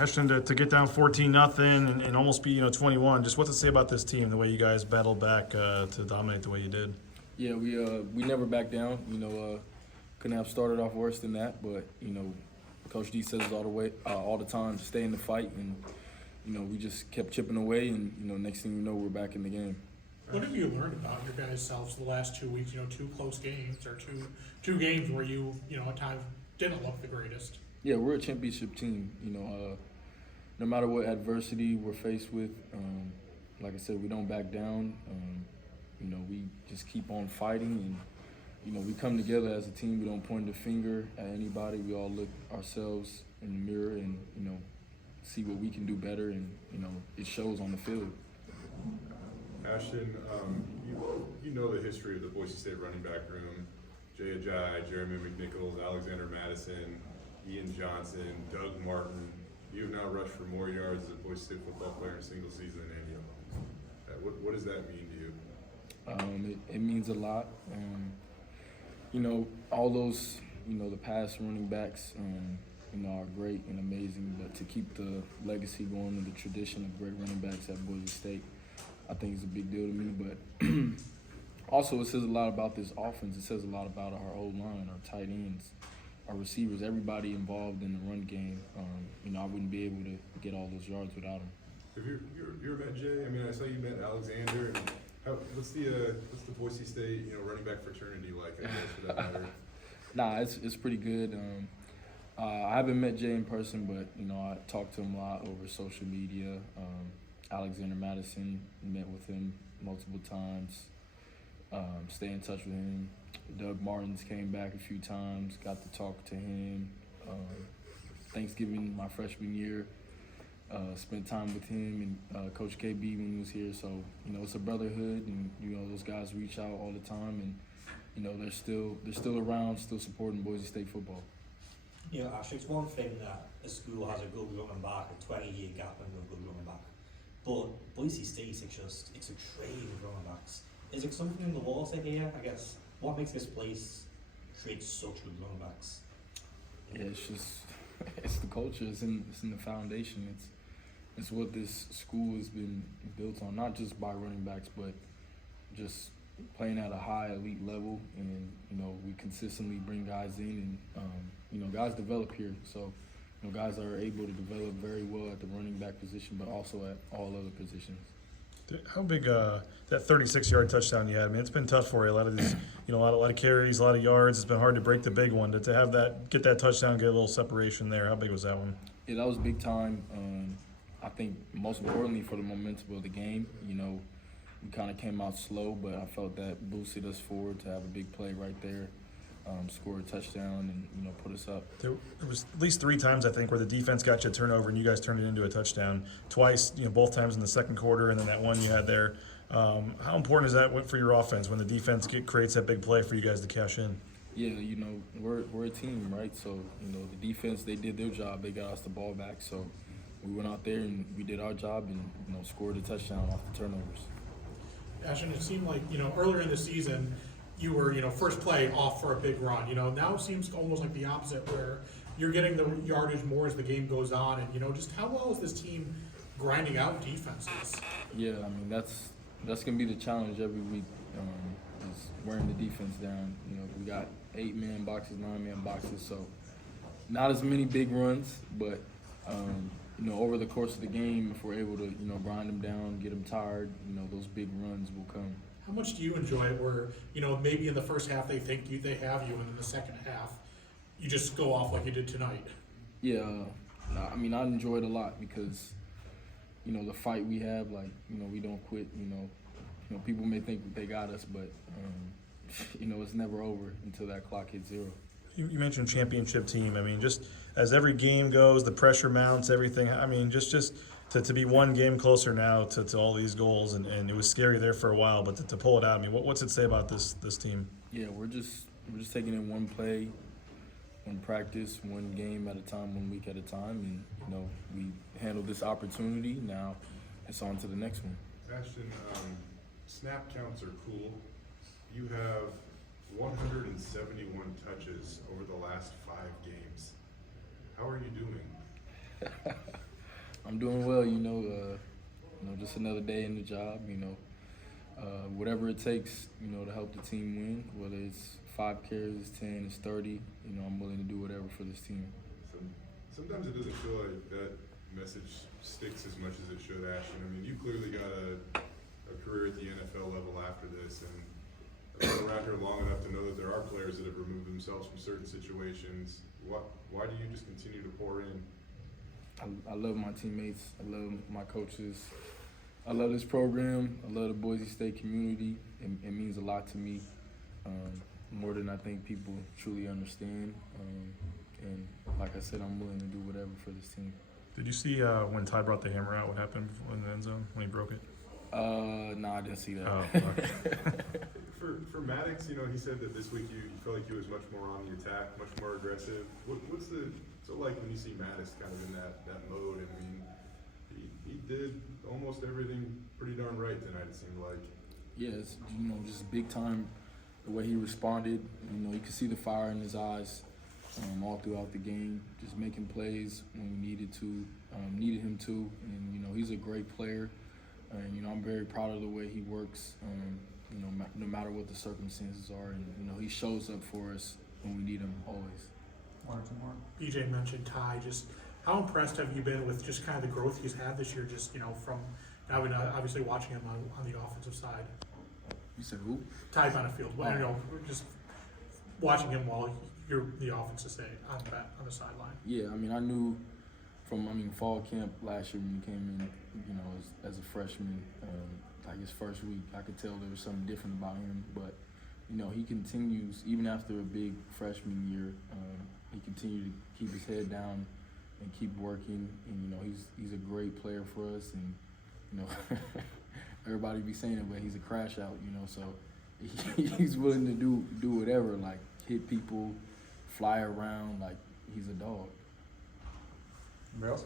Ashton, to get down 14-0 and almost be 21. Just what to say about this team, the way you guys battled back to dominate the way you did. Yeah, we never backed down. Couldn't have started off worse than that. But Coach D says all the time, stay in the fight, and we just kept chipping away, and next thing you know, we're back in the game. What have you learned about your guys' selves the last 2 weeks? Two close games, or two games where you at times didn't look the greatest. Yeah, we're a championship team. No matter what adversity we're faced with, like I said, we don't back down. We just keep on fighting, and we come together as a team. We don't point the finger at anybody. We all look ourselves in the mirror and see what we can do better, and it shows on the field. Ashton, you know the history of the Boise State running back room. Jay Ajayi, Jeremy McNichols, Alexander Madison, Ian Johnson, Doug Martin. You have now rushed for more yards as a Boise State football player in a single season than any of them. What does that mean to you? It means a lot. All those, the past running backs, are great and amazing, but to keep the legacy going and the tradition of great running backs at Boise State, I think is a big deal to me. But also, it says a lot about this offense. It says a lot about our O-line, our tight ends, our receivers, everybody involved in the run game. I wouldn't be able to get all those yards without them. Have you ever met Jay? I mean, I saw you met Alexander. And what's the Boise State running back fraternity like? I guess for that matter. Nah, it's pretty good. I haven't met Jay in person, but I talked to him a lot over social media. Alexander Madison, met with him multiple times. Stay in touch with him. Doug Martins came back a few times, got to talk to him. Thanksgiving, my freshman year, spent time with him and Coach KB when he was here. So, it's a brotherhood, and, those guys reach out all the time, and, they're still around, still supporting Boise State football. Actually, it's one thing that a school has a good running back, a 20-year gap and a good running back. But Boise State, it's a trade of running backs. Is there something in the water here, I guess? What makes this place create such good running backs? Yeah, it's the culture. It's in the foundation. It's what this school has been built on, not just by running backs, but just playing at a high elite level. And we consistently bring guys in, and guys develop here. So guys are able to develop very well at the running back position, but also at all other positions. How big that 36-yard touchdown you had? I mean, it's been tough for you. A lot of these, a lot of carries, a lot of yards. It's been hard to break the big one. To have get that touchdown, get a little separation there. How big was that one? Yeah, that was big time. I think most importantly for the momentum of the game. We kind of came out slow, but I felt that boosted us forward to have a big play right there. Score a touchdown and put us up. There was at least 3 times I think where the defense got you a turnover and you guys turned it into a touchdown. Twice, both times in the second quarter, and then that one you had there. How important is that for your offense when the defense creates that big play for you guys to cash in? Yeah, we're a team, right? So the defense, they did their job. They got us the ball back. So we went out there and we did our job and scored a touchdown off the turnovers. Ashton, it seemed like earlier in the season, you were, first play off for a big run. Now it seems almost like the opposite, where you're getting the yardage more as the game goes on. And, just how well is this team grinding out defenses? Yeah, I mean, that's going to be the challenge every week, is wearing the defense down. We got 8-man boxes, 9-man boxes, so not as many big runs, but, over the course of the game, if we're able to, grind them down, get them tired, those big runs will come. How much do you enjoy it where, maybe in the first half they think they have you, and in the second half you just go off like you did tonight? Yeah, I mean, I enjoy it a lot because, the fight we have, we don't quit, people may think they got us, but, it's never over until that clock hits 0. You mentioned championship team. I mean, just as every game goes, the pressure mounts, everything. I mean, just to be one game closer now to all these goals, and it was scary there for a while, but to pull it out. I mean, what's it say about this team? Yeah, we're just taking it one play, one practice, one game at a time, 1 week at a time, and we handled this opportunity. Now it's on to the next one. Ashton, snap counts are cool. You have 171 touches over the last 5 games. How are you doing? I'm doing well. Just another day in the job. Whatever it takes, to help the team win. Whether it's 5 carries, it's 10, it's 30. I'm willing to do whatever for this team. Sometimes it doesn't feel like that message sticks as much as it should, Ashton. I mean, you clearly got a career at the NFL level after this, and I've been around here long enough to know that there are players that have removed themselves from certain situations. Why do you just continue to pour in? I love my teammates. I love my coaches. I love this program. I love the Boise State community. It means a lot to me, more than I think people truly understand. And like I said, I'm willing to do whatever for this team. Did you see when Ty brought the hammer out? What happened in the end zone when he broke it? No, I didn't see that. Oh, okay. For Maddox, he said that this week you felt like he was much more on the attack, much more aggressive. What's like when you see Maddox kind of in that mode? I mean, he did almost everything pretty darn right tonight, it seemed like. Yeah, it's, just big time, the way he responded. You could see the fire in his eyes all throughout the game, just making plays when we needed him to. And, he's a great player. And, I'm very proud of the way he works, no matter what the circumstances are. And, he shows up for us when we need him always. BJ mentioned Ty. Just how impressed have you been with just kind of the growth he's had this year? Just from now, obviously watching him on the offensive side. You said who? Ty Benefield. Well, just watching him while you're the offensive side on the sideline. Yeah, I knew from fall camp last year when he came in, as a freshman, like his first week, I could tell there was something different about him. But he continues even after a big freshman year. He continued to keep his head down and keep working. And he's a great player for us. And everybody be saying it, but he's a crash out. So he's willing to do whatever, like hit people, fly around, like he's a dog. Anybody else?